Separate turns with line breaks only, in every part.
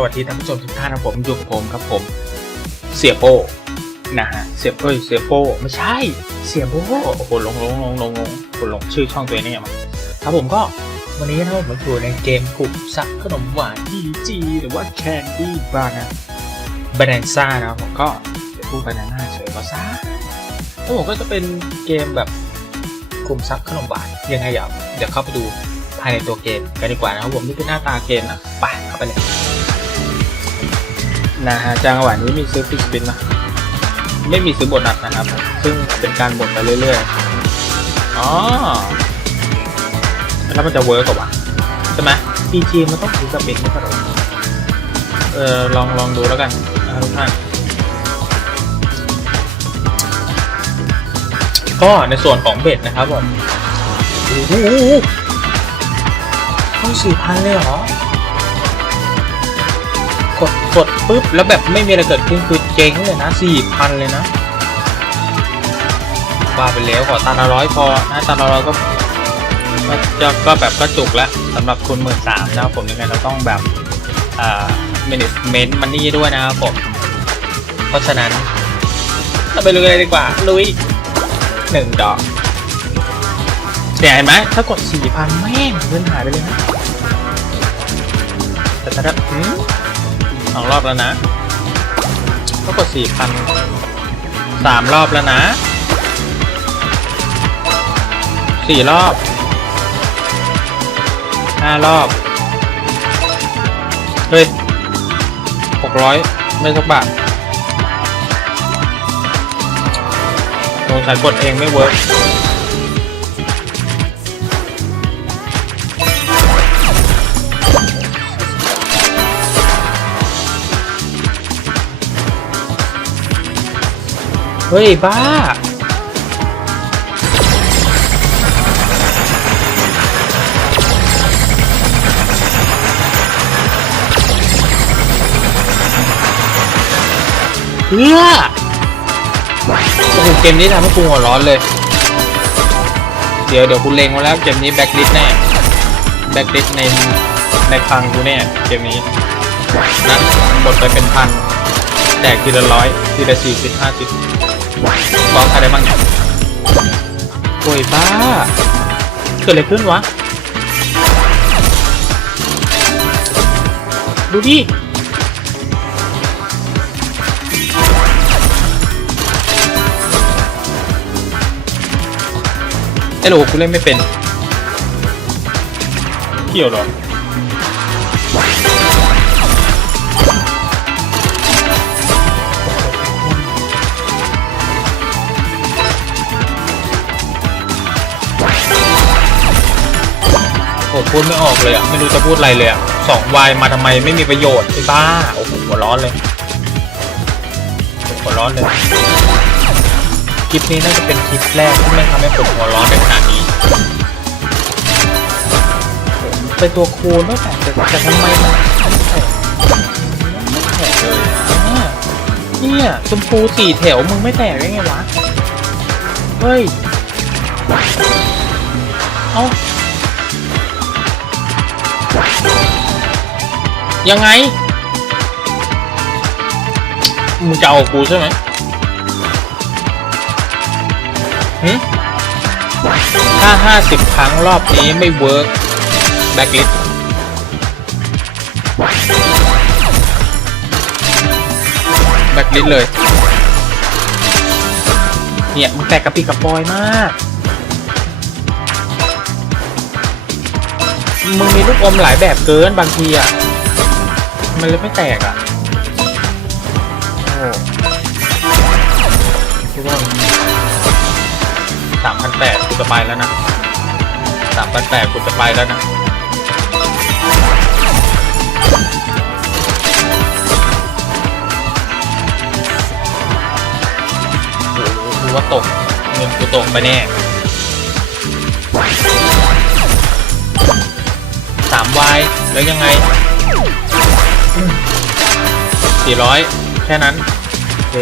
สวัสดีท่านผู้ชมทุกท่านนะผมอยู่กับผมครับผม เสียโป้นะฮะเสียเอ้เสียโป้ไม่ใช่ เสียโป้โอ้โหลงลงลงลงลงคุณลงชื่อช่องตัวเนี่ยมาครับผมก็วันนี้นะครับผมอยู่ในเกมกลุ่มซักขนมหวาน DG หรือว่า Candy Banana Banana นะครับผมก็เดี๋ยวพูด Banana เฉยก็ซ่าแล้วผมก็จะเป็นเกมแบบกลุ่มซักขนมหวานยังไงเดี๋ยวเดี๋ยวเข้าไปดูภายในตัวเกมกันดีกว่านะครับผมนี่คือหน้าตาเกมนะไปเข้าไปเลย นะฮะจังหวะนี้มีซื้อฟิกสปินนะไม่มีซื้อโบนัสนะครับผมซึ่งเป็นการบดไปเรื่อยๆอ๋อแล้วมันจะเวิร์กกว่าวะใช่ไหม PG มันต้องซื้อสปินไม่ใช่เหรอเออลองลองดูแล้วกันนะครับทุกท่านก็ในส่วนของเบ็ดนะครับผมโอ้โหต้องสี่พันเลยเหรอ ปุ๊บแล้วแบบไม่มีอะไรเกิดขึ้นคือเจ๊งเลยนะสี่พันเลยนะว่าไปแล้วขอตาละร้อยพอนะตาละร้อยก็ก็จะก็แบบก็จุกแล้วสำหรับคุณหมื่นสามนะครับผมยังไงเราต้องแบบอ่า management money ด้วยนะครับผม เพราะฉะนั้นเราไปลุยเลยดีกว่า ลุยหนึ่งดอกเนี่ยเห็นไหมถ้ากดสี่พันแม่งเงินหายไปเลยนะแต่ถ้าอืม สองรอบแล้วนะก็กดสี่พันสามรอบแล้วนะสี่รอบห้ารอบ เฮ้ยหกร้อยไม่สักบาทสงสัยกดเองไม่เวิร์ก เฮ้ย บ้าเพื่อโอ้โหเกมนี้ทำให้กูหัวร้อนเลย เดี๋ยวเดี๋ยวคุณเลงมาแล้วเกมนี้แบ็คลิสแน่ แบ็คลิสในในคลังกูแน่เกมนี้นะหมดไปเป็นพันแตกทีละร้อยทีละสี่สิบห้าสิบ ฟ้องใครได้บ้างเนี่ยโอ้ยบ้า เกิดอะไรขึ้นวะ ดูดิไอ้โหลกูเล่นไม่เป็น เกี่ยวหรอ พูดไม่ออกเลยอะ ไม่รู้จะพูดอะไรเลยอะสองวายมาทำไมไม่มีประโยชน์ไอ้บ้า โอ้โหหัวร้อนเลยหัวร้อนเลย คลิปนี้น่าจะเป็นคลิปแรกที่ไม่ทำให้ผมหัวร้อนในขนาดนี้ผมเป็นตัวคูณไม่แปลกแต่ทำไมมันไม่แปลกไม่แปลกเลยนะเนี่ยชมพูสี่แถวมึงไม่แตกได้ไงวะ เฮ้ย เอ้า ยังไง มึงจะเอากูใช่ไหมหึถ้าห้าสิบครั้งรอบนี้ไม่เวิร์กแบ็กลิสแบ็กลิสเลย เนี่ยมึงแตกกระปิกกระปอยมาก มึงมีลูกอมหลายแบบเกินบางทีอะ มันเลยไม่แตกอะ โอ้คิดว่าสามพันแปดกูจะไปแล้วนะสามพันแปดกูจะไปแล้วนะโอ้โหกูว่าตกเงินกูตกไปแน่สามวายแล้วยังไง สี่ร้อยแค่นั้นโอเค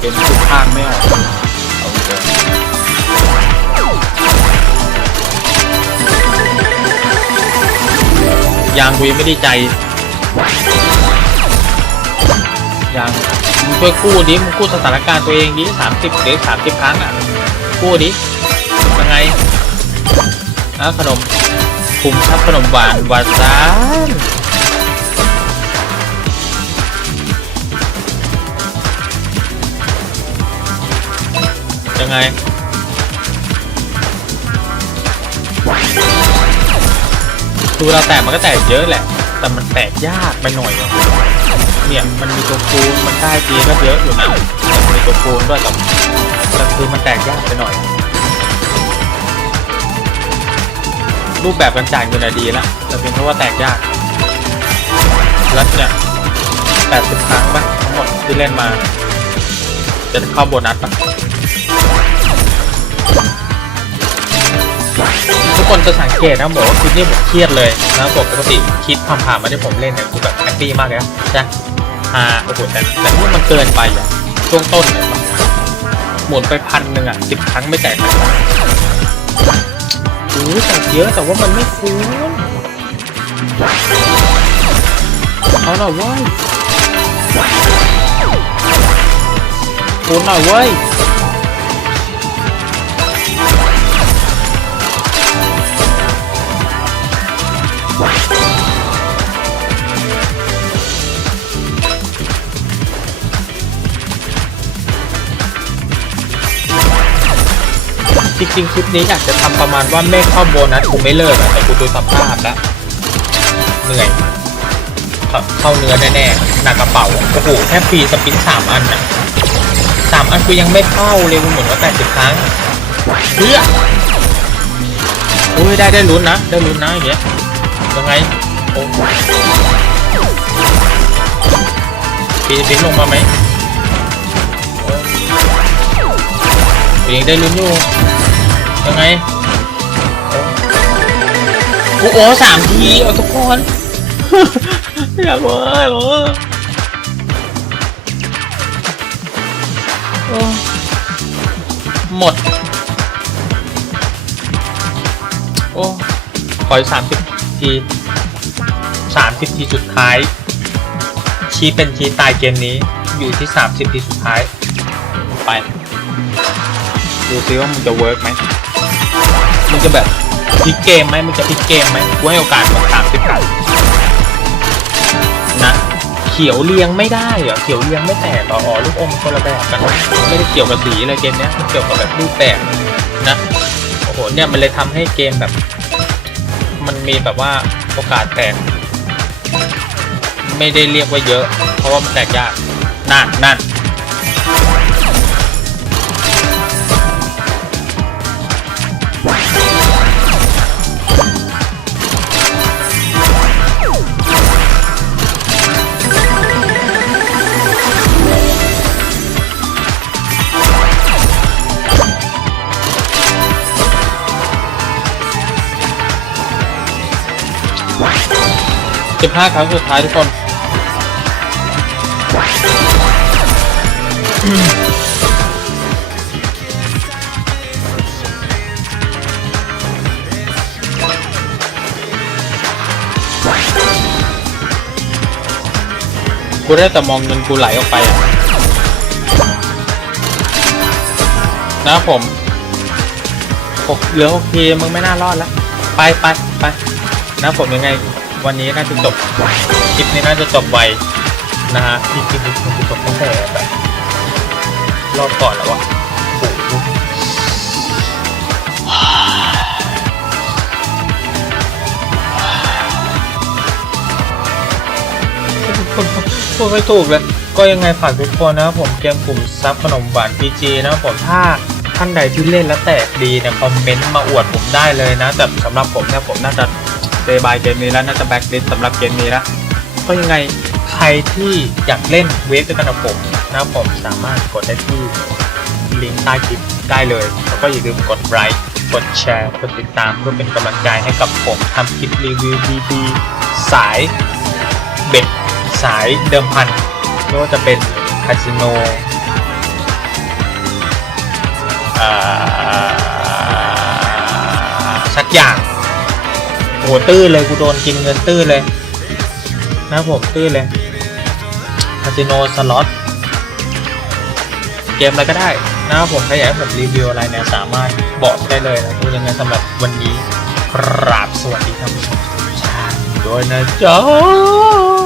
เป็นทุกข้างไม่ออกเอาเถอะยางกูยังไม่ได้ใจยาง มึงช่วยกู้ดิมึงกู้สถานการณ์ตัวเองดิสามสิบหรือสามสิบครั้งอะกู้ดิยังไงนะขนมคุมทับขนมหวานหวานซานยังไงคือเราแตกมันก็แตกเยอะแหละ แต่มันแตกยากไปหน่อยอะ เนี่ยมันมีตัวคูณมันได้ทีก็เยอะอยู่นะมีตัวคูณด้วยแต่แต่คือมันแตกยากไปหน่อย รูปแบบการจ่ายเงินอะดีแล้วแต่เป็นเพราะว่าแตกยากแล้วเนี่ยแปดสิบครั้งปะทั้งหมดที่เล่นมา จะเข้าโบนัสปะทุกคนจะสังเกตนะบอกว่าคลิปนี้ผมเครียดเลยนะปกติคลิปผ่านๆมาที่ผมเล่นเนี่ยคือแบบแฮปปี้มากเลยนะจ้ะาโอ้โหแต่แต่นี่มันเกินไปอะช่วงต้นเนี่ยมันหมุนไปพันหนึ่งอะสิบครั้งไม่แตกเลยโอ้แตกเยอะแต่ว่ามันไม่คุ้มเอาหน่อยเว้ยคุ้มหน่อยเว้ย จริงๆ คลิปนี้อยากจะทำประมาณว่าไม่เข้าโบนัสกูไม่เลิกอะแต่กูดูสภาพแล้วเหนื่อยเข้าเข้าเนื้อแน่ๆหนักกระเป๋าโอ้โหแค่ฟรีสปินสามอันอะสามอันกูยังไม่เข้าเลยกูเหมือนว่าแปดสิบครั้งเพื่ออุ้ยได้ได้ลุ้นนะได้ลุ้นนะอย่างเงี้ยยังไงโอ้ฟรีสปินลงมาไหมยังได้ลุ้นอยู่ ยังไงโอ้โหสามทีเอาทุกคนอยากเลยเหรอโอ้หมด โอ้ขออีกสามสิบทีสามสิบทีสุดท้าย ชี้เป็นชี้ตายเกมนี้อยู่ที่สามสิบทีสุดท้าย ไป ดูซิว่ามึงจะเวิร์กไหม มึงจะแบบพลิกเกมไหมมึงจะพลิกเกมไหมกูให้โอกาสมึงสามสิบครั้งนะเขียวเรียงไม่ได้เหรอเขียวเรียงไม่แตกอ๋อลูกอมคนละแบบกันไม่ได้เกี่ยวกับสีเลยเกมเนี้ยเกี่ยวกับแบบรูปแบบนะโอ้โหเนี่ยมันเลยทำให้เกมแบบ มันมีแบบว่าโอกาสแตกไม่ได้เรียกว่าเยอะ เพราะว่ามันแตกยากนั่นนั่น ห้าครั้งสุดท้ายทุกคนกูได้แต่มองเงินกูไหลออกไปอะนะผมหกเหลือหกทีมึงไม่น่ารอดแล้ว ไปไปไปนะผมยังไง วันนี้น่าจะจบคลิปนี้น่าจะจบไวนะฮะจริงๆมันจะจบตั้งแต่แบบรอบก่อนแล้วอะโอ้โหพูดไม่ถูกเลย ก็ยังไงฝากทุกคนนะครับผมเกมกลุ่มซับขนมหวาน PG นะครับผมถ้าท่านใดที่เล่นแล้วแตกดีเนี่ยคอมเมนต์มาอวดผมได้เลยนะ แต่สำหรับผมเนี่ยผมน่าจะ เซบายเกมนี้แล้วน่าจะแบ็กลิสสำหรับเกมนี้แล้วก็ยังไงใครที่อยากเล่นเวฟด้วยกันกับผมนะผมสามารถกดได้ที่ลิงก์ใต้คลิปได้เลยแล้วก็อย่าลืมกดไลค์กดแชร์กดติดตามเพื่อเป็นกำลังใจให้กับผมทำคลิปรีวิวดีๆสายเบ็ดสายเดิมพันไม่ว่าจะเป็นคาสิโนอ่าสักอย่าง โหตื้อเลยกูโดนกินเงินตื้อเลยนะผมตื้อเลยคาสิโนสล็อตเกมอะไรก็ได้นะครับผมถ้าอยากให้ผมรีวิวอะไรเนี่ยสามารถบอกได้เลยนะพูดยังไงสำหรับวันนี้กราบสวัสดีท่านผู้ชมด้วยนะจ๊ะ